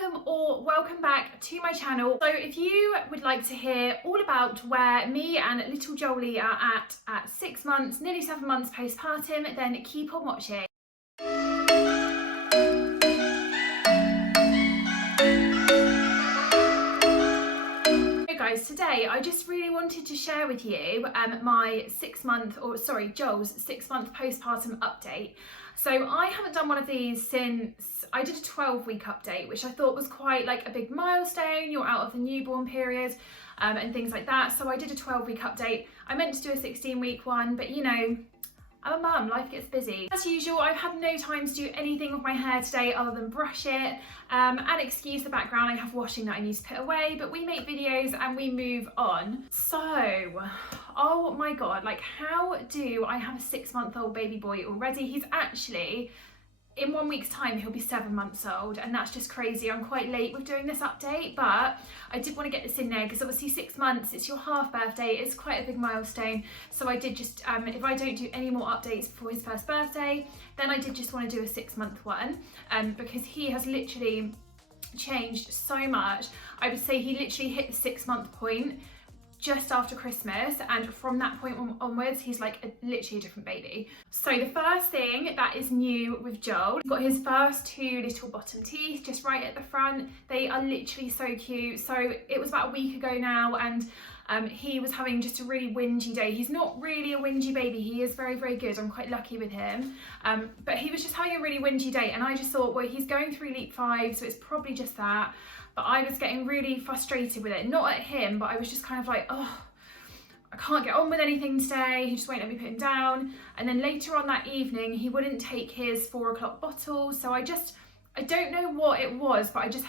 Welcome back to my channel. So if you would like to hear all about where me and little Jolie are at 6 months, nearly 7 months postpartum, then keep on watching. Hey guys, today I just really wanted to share with you my Joel's 6 month postpartum update. So I haven't done one of these since I did a 12-week update, which I thought was quite like a big milestone. You're out of the newborn period and things like that. So I did a 12-week update. I meant to do a 16-week one, but you know, I'm a mum, life gets busy. As usual, I've had no time to do anything with my hair today other than brush it and excuse the background, I have washing that I need to put away, but we make videos and we move on. So, oh my God, like how do I have a 6-month-old baby boy already? He's actually, in 1 week's time, he'll be 7 months old, and that's just crazy. I'm quite late with doing this update, but I did want to get this in there because obviously 6 months, it's your half birthday, it's quite a big milestone. So I did just, if I don't do any more updates before his first birthday, then I did just want to do a 6-month one because he has literally changed so much. I would say he literally hit the 6-month point just after Christmas, and from that point onwards he's like literally a different baby. So the first thing that is new with Joel, he's got his first 2 little bottom teeth just right at the front. They are literally so cute. So it was about a week ago now, and he was having just a really whingy day. He's not really a whingy baby, he is very, very good. I'm quite lucky with him, but he was just having a really whingy day, and I just thought, well, he's going through leap 5, so it's probably just that. But I was getting really frustrated with it, not at him, but I was just kind of like, oh, I can't get on with anything today. He just won't let me put him down. And then later on that evening, he wouldn't take his 4 o'clock bottle. So I don't know what it was, but I just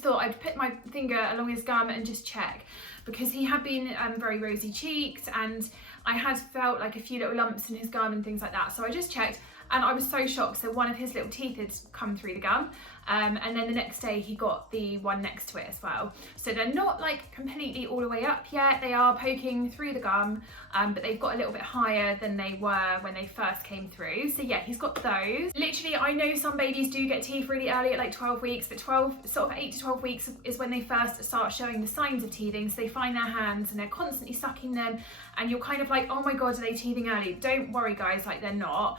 thought I'd put my finger along his gum and just check, because he had been very rosy cheeked, and I had felt like a few little lumps in his gum and things like that. So I just checked, and I was so shocked. So one of his little teeth had come through the gum, and then the next day he got the one next to it as well. So they're not like completely all the way up yet. They are poking through the gum, but they've got a little bit higher than they were when they first came through. So yeah, he's got those. Literally, I know some babies do get teeth really early at like 12 weeks, but 8 to 12 weeks is when they first start showing the signs of teething. So they find their hands and they're constantly sucking them, and you're kind of like, oh my God, are they teething early? Don't worry guys, like they're not.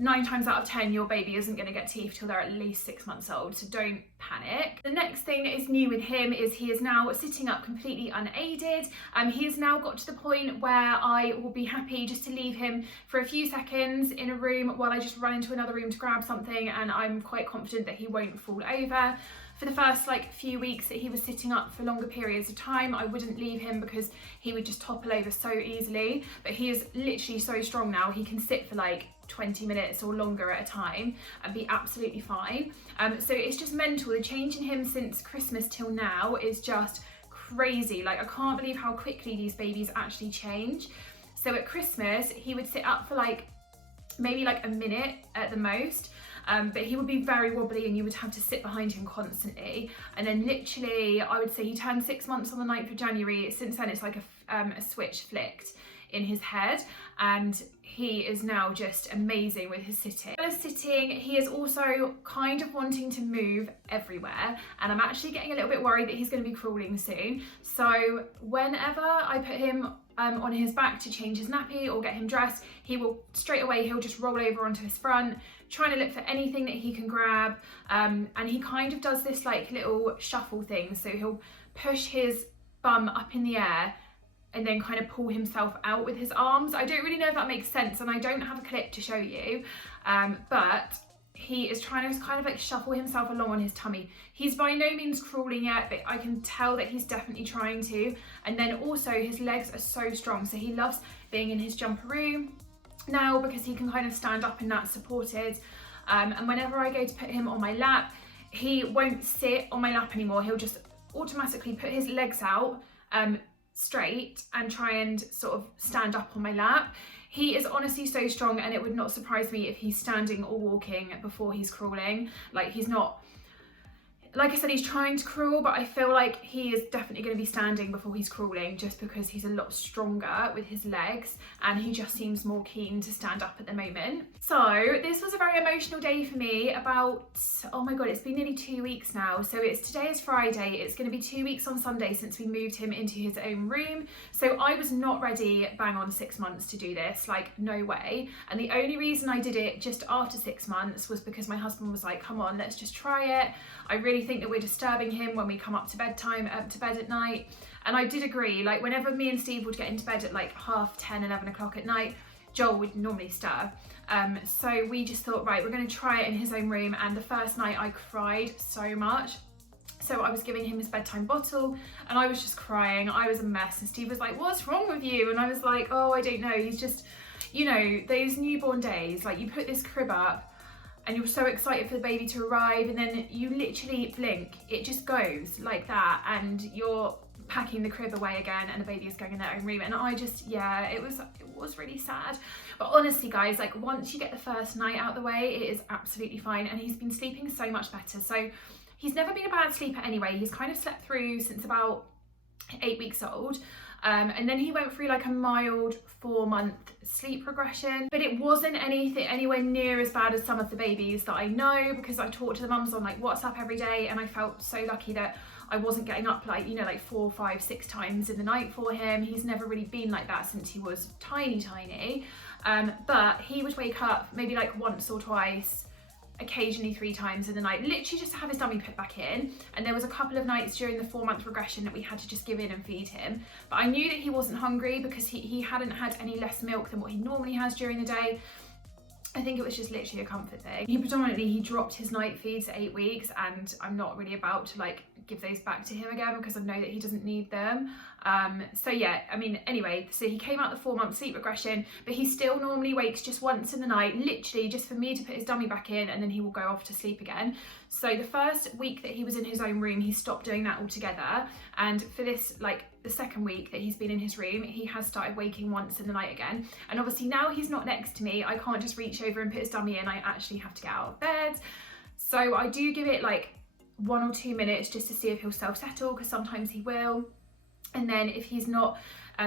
9 times out of 10 your baby isn't going to get teeth till they're at least 6 months old, so don't panic. The next thing that is new with him is he is now sitting up completely unaided. He has now got to the point where I will be happy just to leave him for a few seconds in a room while I just run into another room to grab something, and I'm quite confident that he won't fall over. For the first like few weeks that he was sitting up for longer periods of time, I wouldn't leave him because he would just topple over so easily, but he is literally so strong now. He can sit for like 20 minutes or longer at a time and be absolutely fine. So it's just mental. The change in him since Christmas till now is just crazy. Like I can't believe how quickly these babies actually change. So at Christmas he would sit up for like maybe like a minute at the most, but he would be very wobbly and you would have to sit behind him constantly. And then literally, I would say he turned 6 months on the 9th of January. Since then, it's like a switch flicked in his head, and he is now just amazing with his sitting. As sitting, he is also kind of wanting to move everywhere, and I'm actually getting a little bit worried that he's going to be crawling soon. So whenever I put him on his back to change his nappy or get him dressed, he'll just roll over onto his front, trying to look for anything that he can grab, and he kind of does this like little shuffle thing. So he'll push his bum up in the air and then kind of pull himself out with his arms. I don't really know if that makes sense, and I don't have a clip to show you, but he is trying to kind of like shuffle himself along on his tummy. He's by no means crawling yet, but I can tell that he's definitely trying to. And then also his legs are so strong, so he loves being in his jumperoo now because he can kind of stand up in that supported. And whenever I go to put him on my lap, he won't sit on my lap anymore. He'll just automatically put his legs out straight and try and sort of stand up on my lap. He is honestly so strong, and it would not surprise me if he's standing or walking before he's crawling. Like he's not, like I said, he's trying to crawl, but I feel like he is definitely going to be standing before he's crawling, just because he's a lot stronger with his legs and he just seems more keen to stand up at the moment. So this was a very emotional day for me. About, oh my god, it's been nearly 2 weeks now. So today is Friday. It's going to be 2 weeks on Sunday since we moved him into his own room. So I was not ready bang on 6 months to do this, like no way. And the only reason I did it just after 6 months was because my husband was like, come on, let's just try it. I really think that we're disturbing him when we come up to bed at night. And I did agree, like whenever me and Steve would get into bed at like 10:30, 11 o'clock at night, Joel would normally stir. So we just thought, right, we're going to try it in his own room. And the first night I cried so much. So I was giving him his bedtime bottle and I was just crying. I was a mess. And Steve was like, what's wrong with you? And I was like, oh, I don't know. He's just, you know, those newborn days, like you put this crib up and you're so excited for the baby to arrive, and then you literally blink, it just goes like that, and you're packing the crib away again and the baby is going in their own room. And I just, yeah, it was really sad. But honestly guys, like once you get the first night out the way, it is absolutely fine. And he's been sleeping so much better. So he's never been a bad sleeper anyway. He's kind of slept through since about 8 weeks old. And then he went through like a mild 4-month sleep regression, but it wasn't anywhere near as bad as some of the babies that I know, because I talked to the mums on like WhatsApp every day, and I felt so lucky that I wasn't getting up like, you know, like 4, 5, 6 times in the night for him. He's never really been like that since he was tiny. But he would wake up maybe like once or twice, occasionally 3 times in the night, literally just to have his dummy put back in. And there was a couple of nights during the 4-month regression that we had to just give in and feed him. But I knew that he wasn't hungry because he hadn't had any less milk than what he normally has during the day. I think it was just literally a comfort thing. He dropped his night feeds at 8 weeks, and I'm not really about to like give those back to him again because I know that he doesn't need them. So yeah, I mean, anyway, so he came out the 4-month sleep regression, but he still normally wakes just once in the night, literally just for me to put his dummy back in, and then he will go off to sleep again. So the first week that he was in his own room, he stopped doing that altogether. And for this, like the second week that he's been in his room, he has started waking once in the night again. And obviously now he's not next to me, I can't just reach over and put his dummy in, I actually have to get out of bed. So I do give it like 1 or 2 minutes just to see if he'll self-settle, because sometimes he will. And then if he's not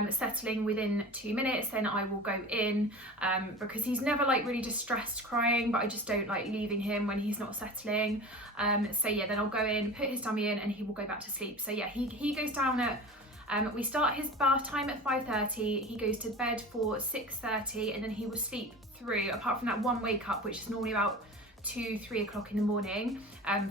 settling within 2 minutes, then I will go in, because he's never like really distressed crying, but I just don't like leaving him when he's not settling. So yeah, then I'll go in, put his dummy in, and he will go back to sleep. So yeah, he goes down at, we start his bath time at 5:30, he goes to bed for 6:30, and then he will sleep through, apart from that one wake up, which is normally about 2, 3 o'clock in the morning,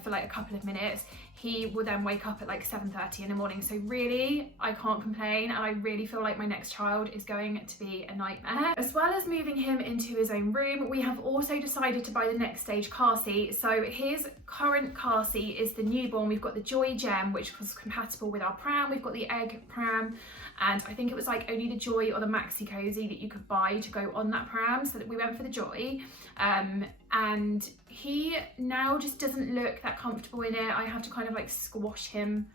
for like a couple of minutes. He will then wake up at like 7:30 in the morning. So really, I can't complain, and I really feel like my next child is going to be a nightmare. As well as moving him into his own room, we have also decided to buy the next stage car seat. So his current car seat is the newborn. We've got the Joy Gem, which was compatible with our pram. We've got the Egg pram, and I think it was like only the Joy or the Maxi Cozy that you could buy to go on that pram, so that we went for the Joy. And he now just doesn't look that comfortable in it. I have to kind of like squash him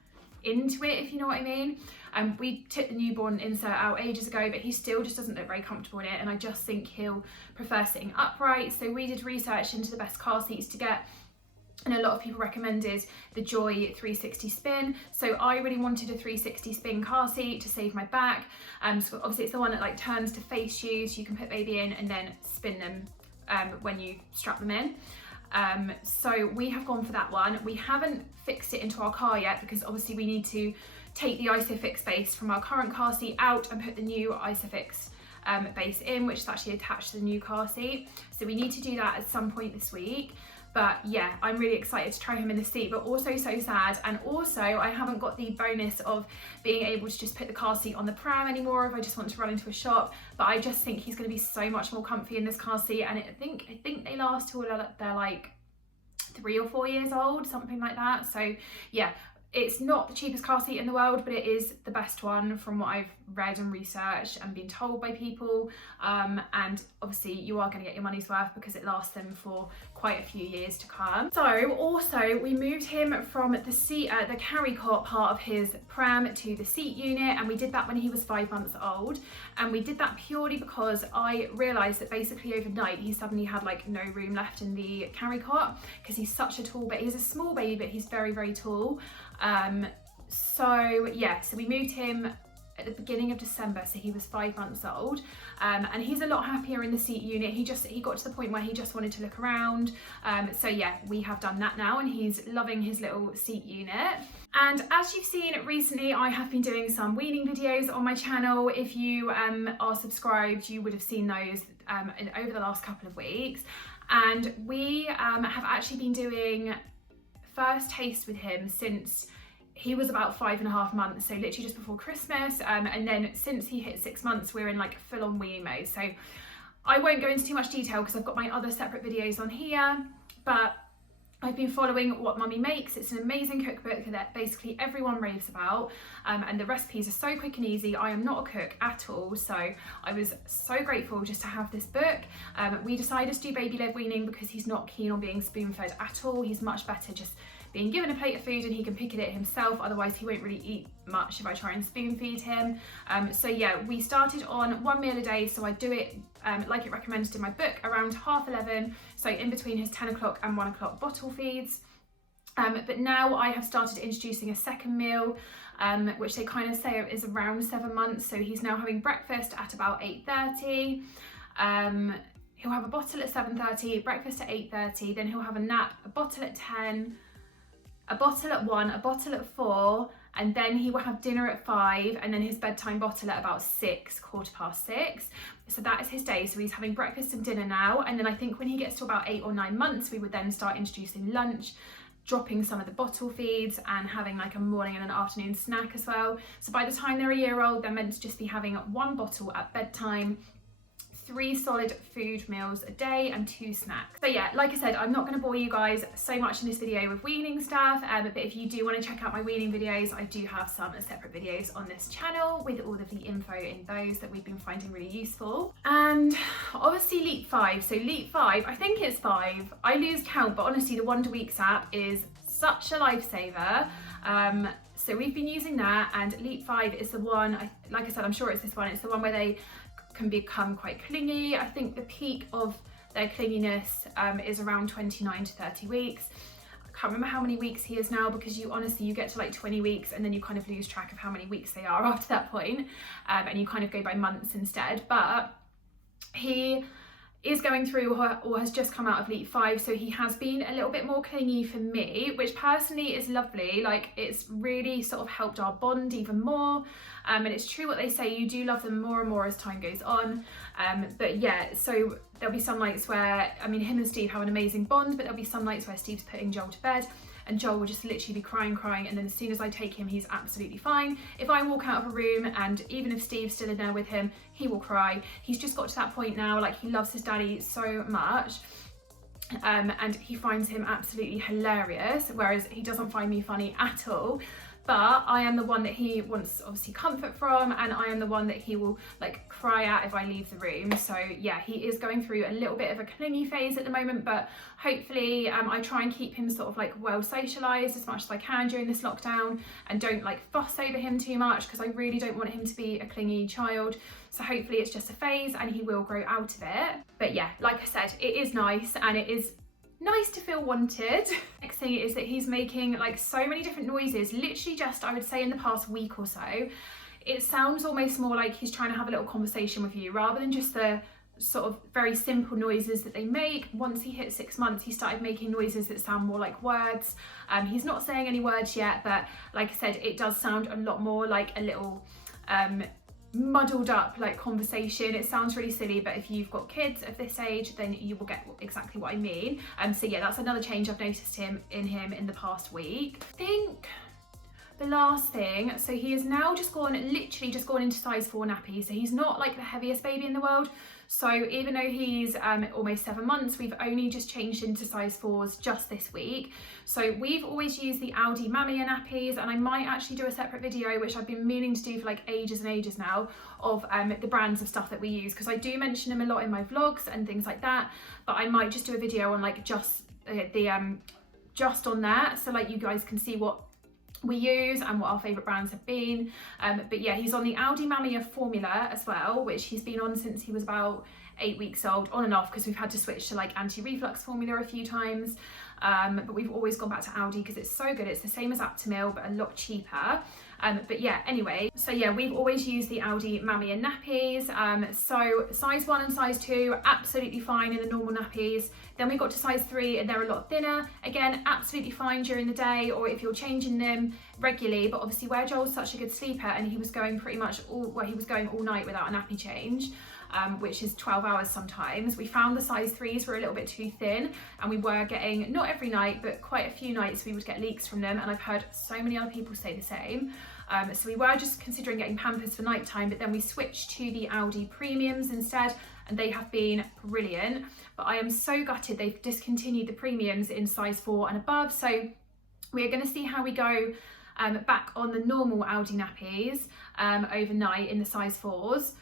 into it, if you know what I mean. We took the newborn insert out ages ago, but he still just doesn't look very comfortable in it, and I just think he'll prefer sitting upright. So we did research into the best car seats to get, and a lot of people recommended the Joy 360 spin. So I really wanted a 360 spin car seat to save my back. So obviously it's the one that like turns to face you, so you can put baby in and then spin them when you strap them in. So we have gone for that one. We haven't fixed it into our car yet, because obviously we need to take the Isofix base from our current car seat out and put the new Isofix base in, which is actually attached to the new car seat. So we need to do that at some point this week. But yeah, I'm really excited to try him in the seat, but also so sad. And also I haven't got the bonus of being able to just put the car seat on the pram anymore if I just want to run into a shop. But I just think he's going to be so much more comfy in this car seat. And I think they last till they're like 3 or 4 years old, something like that. So yeah, it's not the cheapest car seat in the world, but it is the best one from what I've read and researched and been told by people, and obviously you are going to get your money's worth because it lasts them for quite a few years to come. So also we moved him from the carry cot part of his pram to the seat unit, and we did that when he was 5 months old, and we did that purely because I realised that basically overnight he suddenly had like no room left in the carry cot because he's such a tall baby. He's a small baby, but he's very, very tall. So yeah, so we moved him at the beginning of December, so he was 5 months old, and he's a lot happier in the seat unit. He got to the point where he just wanted to look around, so yeah, we have done that now, and he's loving his little seat unit. And as you've seen recently, I have been doing some weaning videos on my channel. If you are subscribed, you would have seen those over the last couple of weeks, and we have actually been doing first taste with him since he was about 5.5 months, so literally just before Christmas, and then since he hit 6 months we're in like full-on weaning mode. So I won't go into too much detail because I've got my other separate videos on here, but I've been following What Mummy Makes. It's an amazing cookbook that basically everyone raves about, and the recipes are so quick and easy. I am not a cook at all, so I was so grateful just to have this book. We decided to do baby-led weaning because he's not keen on being spoon-fed at all. He's much better just being given a plate of food and he can pick at it himself, otherwise he won't really eat much if I try and spoon feed him. So yeah, we started on 1 meal a day, so I do it like it recommended in my book, around 11:30, so in between his 10 o'clock and 1 o'clock bottle feeds. But now I have started introducing a second meal, which they kind of say is around 7 months, so he's now having breakfast at about 8:30. He'll have a bottle at 7:30, breakfast at 8:30, then he'll have a nap, a bottle at 10, a bottle at 1, a bottle at 4, and then he will have dinner at 5, and then his bedtime bottle at about 6, 6:15. So that is his day. So he's having breakfast and dinner now, and then I think when he gets to about 8 or 9 months, we would then start introducing lunch, dropping some of the bottle feeds, and having like a morning and an afternoon snack as well. So by the time they're a year old, they're meant to just be having 1 bottle at bedtime, 3 solid food meals a day, and 2 snacks. So yeah, like I said, I'm not going to bore you guys so much in this video with weaning stuff, but if you do want to check out my weaning videos, I do have some separate videos on this channel with all of the info in those that we've been finding really useful. And obviously Leap 5, so Leap 5, I think it's 5, I lose count, but honestly the Wonder Weeks app is such a lifesaver. So we've been using that, and Leap 5 is the one, like I said, I'm sure it's this one, it's the one where they can become quite clingy. I think the peak of their clinginess is around 29 to 30 weeks. I can't remember how many weeks he is now, because you get to like 20 weeks and then you kind of lose track of how many weeks they are after that point, and you kind of go by months instead. But he is going through or has just come out of Leap 5, so he has been a little bit more clingy for me, which personally is lovely. Like, it's really sort of helped our bond even more, and it's true what they say, you do love them more and more as time goes on. But yeah, so there'll be some nights where, I mean, him and Steve have an amazing bond, but there'll be some nights where Steve's putting Joel to bed and Joel will just literally be crying, and then as soon as I take him, he's absolutely fine. If I walk out of a room, and even if Steve's still in there with him, he will cry. He's just got to that point now, like, he loves his daddy so much, and he finds him absolutely hilarious, whereas he doesn't find me funny at all. But I am the one that he wants obviously comfort from, and I am the one that he will like cry at if I leave the room. So yeah, he is going through a little bit of a clingy phase at the moment, but hopefully I try and keep him sort of like well socialised as much as I can during this lockdown, and don't like fuss over him too much, because I really don't want him to be a clingy child. So hopefully it's just a phase and he will grow out of it. But yeah, like I said, it is nice, and it is nice to feel wanted. Next thing is that he's making like so many different noises, literally just, I would say, in the past week or so. It sounds almost more like he's trying to have a little conversation with you, rather than just the sort of very simple noises that they make. Once he hit 6 months, he started making noises that sound more like words. He's not saying any words yet, but like I said, it does sound a lot more like a little muddled up like conversation. It sounds really silly, but if you've got kids of this age, then you will get exactly what I mean. So yeah, that's another change I've noticed in him in the past week. I think the last thing, so he is now literally just gone into size 4 nappy, so he's not like the heaviest baby in the world, So even though he's almost 7 months, we've only just changed into size 4s just this week. So we've always used the Aldi Mamia nappies, and I might actually do a separate video, which I've been meaning to do for like ages and ages now, of the brands of stuff that we use, because I do mention them a lot in my vlogs and things like that, but I might just do a video on like just on that, so like you guys can see what we use and what our favourite brands have been. But yeah, he's on the Aldi Mamia formula as well, which he's been on since he was about 8 weeks old, on and off, because we've had to switch to like anti-reflux formula a few times, but we've always gone back to Aldi because it's so good. It's the same as Aptamil but a lot cheaper. But yeah, anyway, so yeah, we've always used the Aldi Mamia nappies. So size 1 and size 2 absolutely fine in the normal nappies. Then we got to size 3 and they're a lot thinner. Again, absolutely fine during the day or if you're changing them regularly. But obviously where Joel's such a good sleeper and he was going pretty much he was going all night without a nappy change, which is 12 hours sometimes, we found the size 3s were a little bit too thin, and we were getting, not every night, but quite a few nights we would get leaks from them, and I've heard so many other people say the same. So we were just considering getting Pampers for night time, but then we switched to the Aldi premiums instead, and they have been brilliant. But I am so gutted they've discontinued the premiums in size 4 and above, so we're going to see how we go back on the normal Aldi nappies overnight in the size 4s.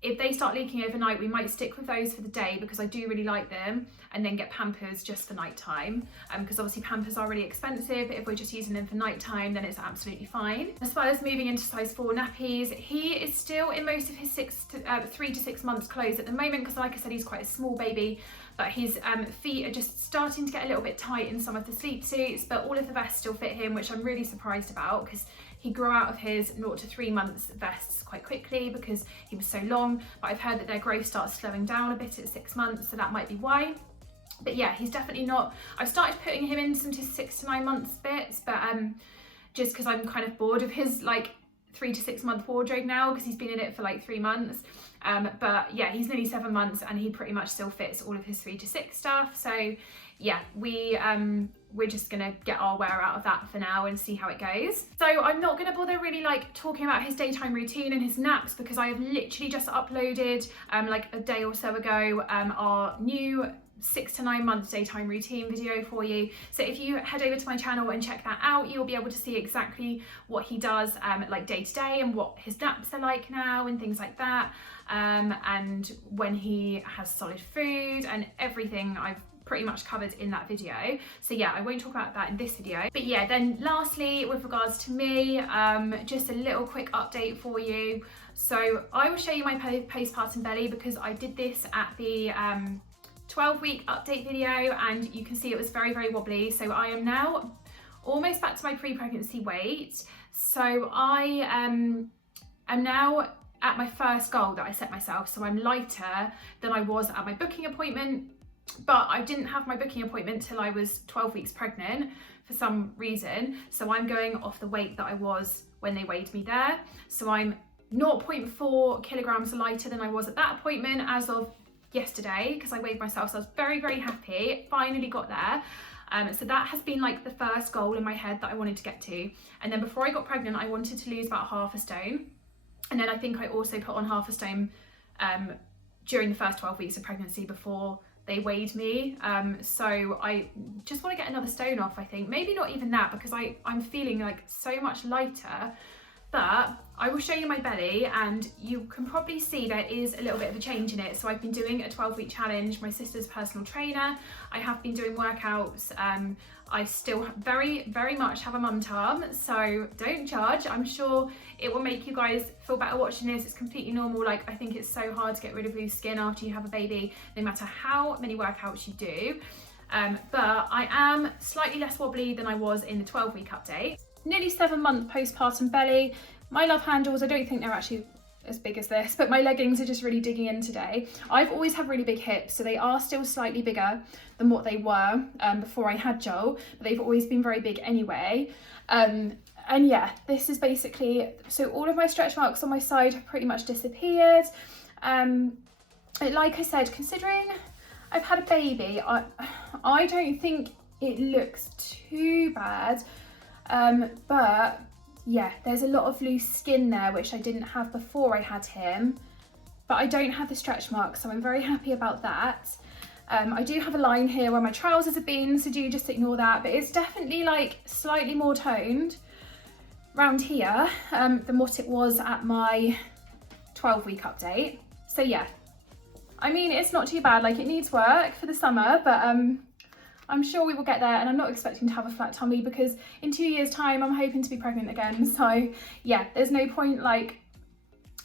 If they start leaking overnight, we might stick with those for the day because I do really like them, and then get Pampers just for night time, because obviously Pampers are really expensive. If we're just using them for night time, then it's absolutely fine. As well as moving into size 4 nappies, he is still in most of his 3 to 6 months clothes at the moment, because like I said, he's quite a small baby, but his feet are just starting to get a little bit tight in some of the sleep suits, but all of the vests still fit him, which I'm really surprised about, because he grew out of his 0 to 3 months vests quite quickly because he was so long, but I've heard that their growth starts slowing down a bit at 6 months, so that might be why. But yeah, he's definitely not, I've started putting him in some 6 to 9 months bits, but just because I'm kind of bored of his like 3 to 6 month wardrobe now, because he's been in it for like 3 months. But yeah, he's nearly 7 months and he pretty much still fits all of his 3 to 6 stuff. So yeah, we're just gonna get our wear out of that for now and see how it goes. So I'm not gonna bother really like talking about his daytime routine and his naps, because I have literally just uploaded like a day or so ago our new 6 to 9 month daytime routine video for you. So if you head over to my channel and check that out, you'll be able to see exactly what he does like day to day and what his naps are like now and things like that, and when he has solid food and everything I've pretty much covered in that video. So yeah, I won't talk about that in this video. But yeah, then lastly, with regards to me, just a little quick update for you. So I will show you my postpartum belly, because I did this at the 12-week update video, and you can see it was very, very wobbly. So I am now almost back to my pre-pregnancy weight. So I am now at my first goal that I set myself. So I'm lighter than I was at my booking appointment, but I didn't have my booking appointment till I was 12 weeks pregnant for some reason. So I'm going off the weight that I was when they weighed me there. So I'm 0.4 kilograms lighter than I was at that appointment as of yesterday, because I weighed myself. So I was very, very happy, finally got there. So that has been like the first goal in my head that I wanted to get to. And then before I got pregnant, I wanted to lose about 0.5 stone. And then I think I also put on 0.5 stone during the first 12 weeks of pregnancy before they weighed me. So I just want to get another stone off, I think. Maybe not even that, because I'm feeling like so much lighter. But I will show you my belly, and you can probably see there is a little bit of a change in it. So I've been doing a 12-week challenge, my sister's personal trainer. I have been doing workouts. I still very, very much have a mum tum, so don't judge. I'm sure it will make you guys feel better watching this. It's completely normal. Like, I think it's so hard to get rid of loose skin after you have a baby, no matter how many workouts you do. But I am slightly less wobbly than I was in the 12-week update. Nearly 7 month postpartum belly. My love handles, I don't think they're actually as big as this, but my leggings are just really digging in today. I've always had really big hips, so they are still slightly bigger than what they were before I had Joel, but they've always been very big anyway. And yeah, this is basically, so all of my stretch marks on my side have pretty much disappeared. Like I said, considering I've had a baby, I don't think it looks too bad. But yeah, there's a lot of loose skin there, which I didn't have before I had him. but I don't have the stretch marks, so I'm very happy about that. I do have a line here where my trousers have been, so do just ignore that, but it's definitely like slightly more toned round here than what it was at my 12-week update. So yeah, I mean, it's not too bad. Like, it needs work for the summer, but I'm sure we will get there, and I'm not expecting to have a flat tummy because in 2 years' time I'm hoping to be pregnant again. So yeah, there's no point like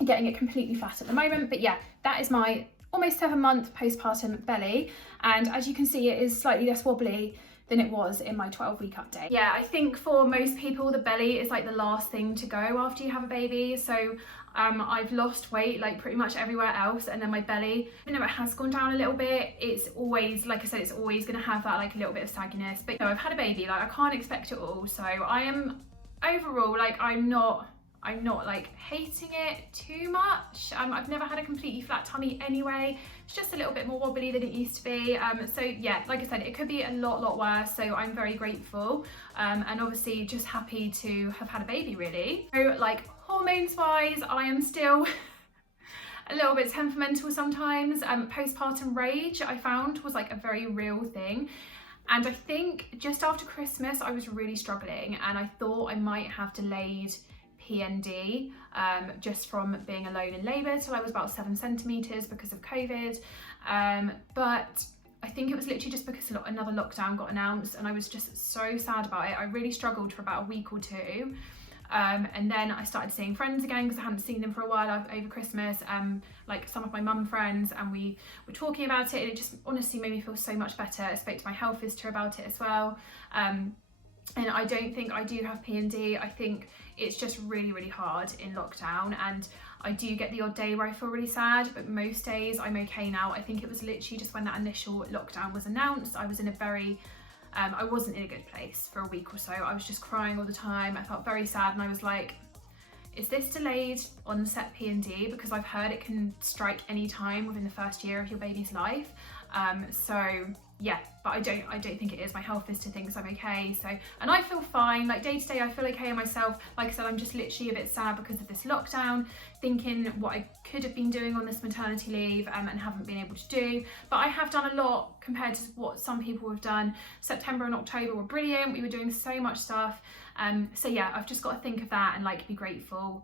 getting it completely flat at the moment. But yeah, that is my almost 7-month postpartum belly, and as you can see, it is slightly less wobbly than it was in my 12-week update. Yeah, I think for most people the belly is like the last thing to go after you have a baby. So I've lost weight like pretty much everywhere else, and then my belly, even though it has gone down a little bit, it's always, like I said, it's always going to have that like a little bit of sagginess. But you know, I've had a baby, like I can't expect it all, so I am overall like I'm not like hating it too much. I've never had a completely flat tummy anyway. It's just a little bit more wobbly than it used to be. So yeah, like I said, it could be a lot worse. So I'm very grateful, and obviously just happy to have had a baby, really. So like hormones wise, I am still a little bit temperamental sometimes. Postpartum rage, I found, was like a very real thing. And I think just after Christmas, I was really struggling, and I thought I might have delayed PND just from being alone in labour till I was about 7 centimetres because of COVID, but I think it was literally just because another lockdown got announced, and I was just so sad about it. I really struggled for about a week or two, and then I started seeing friends again because I hadn't seen them for a while over Christmas, like some of my mum friends, and we were talking about it, and it just honestly made me feel so much better. I spoke to my health visitor about it as well, and I don't think I do have PND. I think it's just really hard in lockdown, and I do get the odd day where I feel really sad, but most days I'm okay now. I think it was literally just when that initial lockdown was announced, I was in a very I wasn't in a good place for a week or so. I was just crying all the time. I felt very sad, and I was like, is this delayed onset PND? Because I've heard it can strike any time within the first year of your baby's life. So yeah, but I don't think it is. My health visitor thinks I'm okay. So, and I feel fine. Like day to day, I feel okay in myself. Like I said, I'm just literally a bit sad because of this lockdown, thinking what I could have been doing on this maternity leave and haven't been able to do. But I have done a lot compared to what some people have done. September and October were brilliant. We were doing so much stuff. So yeah, I've just got to think of that and like be grateful.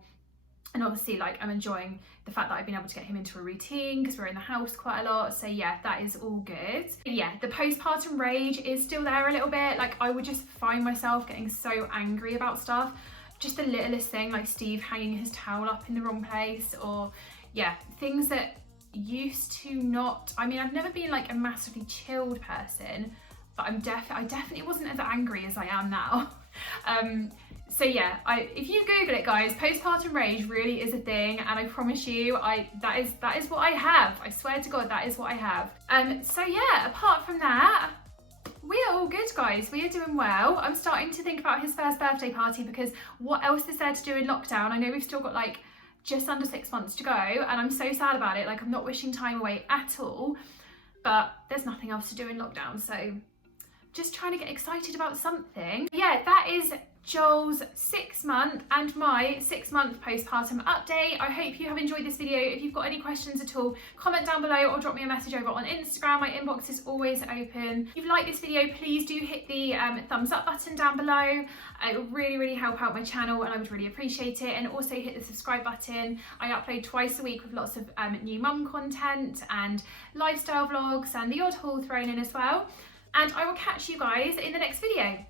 And obviously, like, I'm enjoying the fact that I've been able to get him into a routine because we're in the house quite a lot. So yeah, that is all good. But yeah, the postpartum rage is still there a little bit. Like, I would just find myself getting so angry about stuff. Just the littlest thing, like Steve hanging his towel up in the wrong place, or yeah, things that used to not, I mean, I've never been like a massively chilled person, but I definitely wasn't as angry as I am now. So yeah, if you Google it, guys, postpartum rage really is a thing, and I promise you, that is what I have. I swear to God, that is what I have. So yeah, apart from that, we are all good, guys. We are doing well. I'm starting to think about his first birthday party, because what else is there to do in lockdown? I know we've still got like just under 6 months to go, and I'm so sad about it. Like, I'm not wishing time away at all, but there's nothing else to do in lockdown, so just trying to get excited about something. Yeah, that is Joel's 6-month and my 6-month postpartum update. I hope you have enjoyed this video. If you've got any questions at all, comment down below or drop me a message over on Instagram. My inbox is always open. If you've liked this video, please do hit the thumbs up button down below. It will really help out my channel, and I would really appreciate it. And also hit the subscribe button. I upload twice a week with lots of new mum content and lifestyle vlogs and the odd haul thrown in as well. And I will catch you guys in the next video.